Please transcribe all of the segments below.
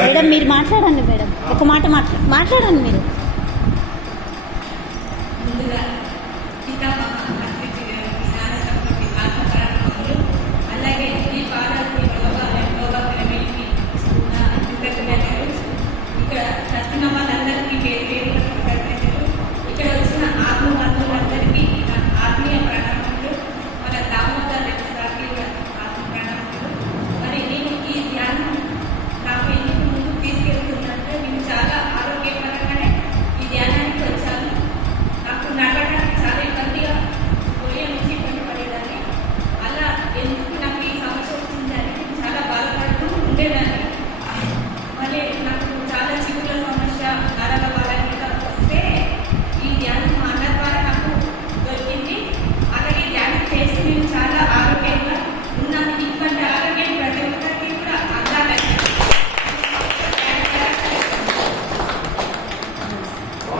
Madam మీరు మాట్లాడండి madam. ఒక మాట మాట్లాడండి మీరు.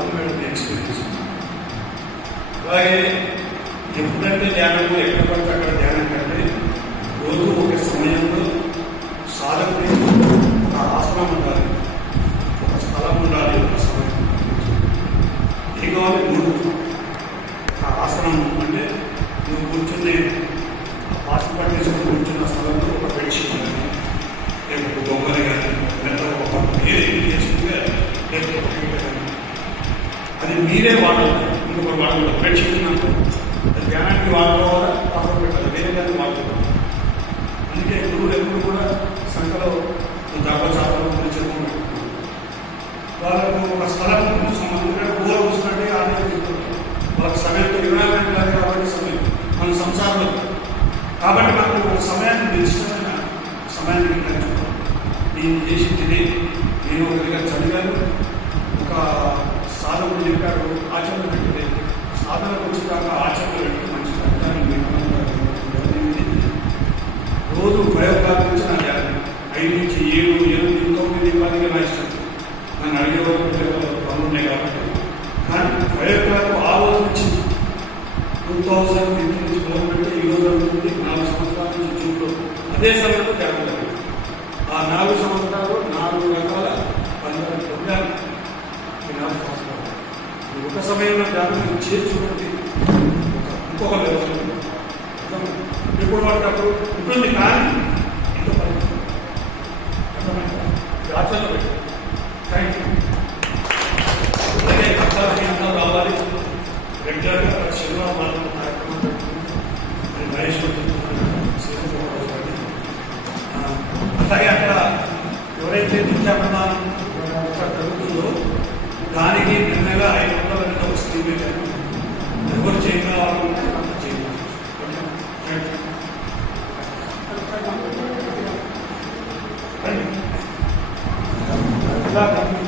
గవర్నమెంట్ ఎక్స్పీరియన్స్ అలాగే ఎప్పుడంటే ధ్యానము ఎక్కడ పడితే అక్కడ ధ్యానం కంటే రోజు ఒక సమయంలో సాధకుడి ఒక ఆసనం ఉండాలి. ఒక స్థలం ఉండాలి ఒక సమయం. ఏ కావాలి? మూడు ఒక ఆసనం అంటే నువ్వు కూర్చునే పాస్ పట్టేసుకుని కూర్చుని స్థలంలో ఒక బెడ్షీట్ కానీ లేకపోతే దొంగలు కానీ లేదా ఒక ఏది చేసుకుంటే లేకపోతే ఒక పీట కానీ అది మీరే వాడాలి ఇంకొకరు వాడకూడదు బెడ్షీట్ నాకు. అది ధ్యానానికి వాడుకోవాలా పక్కన పెట్టాలి. వేరే దాన్ని వాడుకోవాలి అందుకే గురువులు ఎప్పుడు కూడా సంఖ్యలో జాపచాపలు చెప్పుకుంటారు వాళ్ళకు ఒక స్థలం ఎందుకంటే ఊర కూర్చున్నట్టే ఆలోచిస్తుంటారు వాళ్ళకి సమయంతో ఇరవై గంటలు కాదు కాబట్టి సమయం. మన సంసారంలో. కాబట్టి మనకు ఒక సమయాన్ని నిర్దిష్టమైన సమయాన్ని నేను చేసింది ఇదే. నేను ఒక దగ్గర చదివి ఒక సాధకుడు చెప్పాడు ఆచరణ పెట్టింది సాధనకు వచ్చేదాక ఆచరణ పెట్టి మంచి ఫలితాన్ని మీకు అనుభవించాలి. రోజు ఫైవ్ ఓ క్లాక్ నుంచి నా ధ్యానం ఐదు నుంచి ఏడు ఎనిమిది తొమ్మిది పదిగా నా ఇష్టం నన్ను అడిగే వరకు పనులు ఉన్నాయి కాబట్టి. కానీ ఫైవ్ క్లాక్ ఆ రోజు నుంచి టూ థౌజండ్ ఫిఫ్టీన్ నుంచి మొదలుపెట్టి ఈ రోజు అవుతుంది నాలుగు సంవత్సరాల నుంచి జూన్లో అదే సమయంలో ధ్యానం ఆ నాలుగు సంవత్సరాలు నాలుగు రకాల పన్నెండు పొందాను. ఈ నాలుగు సంవత్సరాలు ఒక సమయంలో ధ్యానం చేర్చుకుంటే ఇంకొక వ్యవస్థ ఇప్పుడు పడ్డప్పుడు ఉంటుంది. కానీ ఇది ఆచరణ థ్యాంక్ యూ అందరూ రావాలి రెగ్యులర్గా శనివారం మాత్రం కార్యక్రమం పెట్టుకుంటూ మరి అలాగే అక్కడ ఎవరైతే నిత్యాప్రదానం జరుగుతుందో దానికి మేడం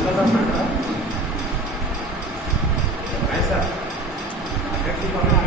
감사합니다.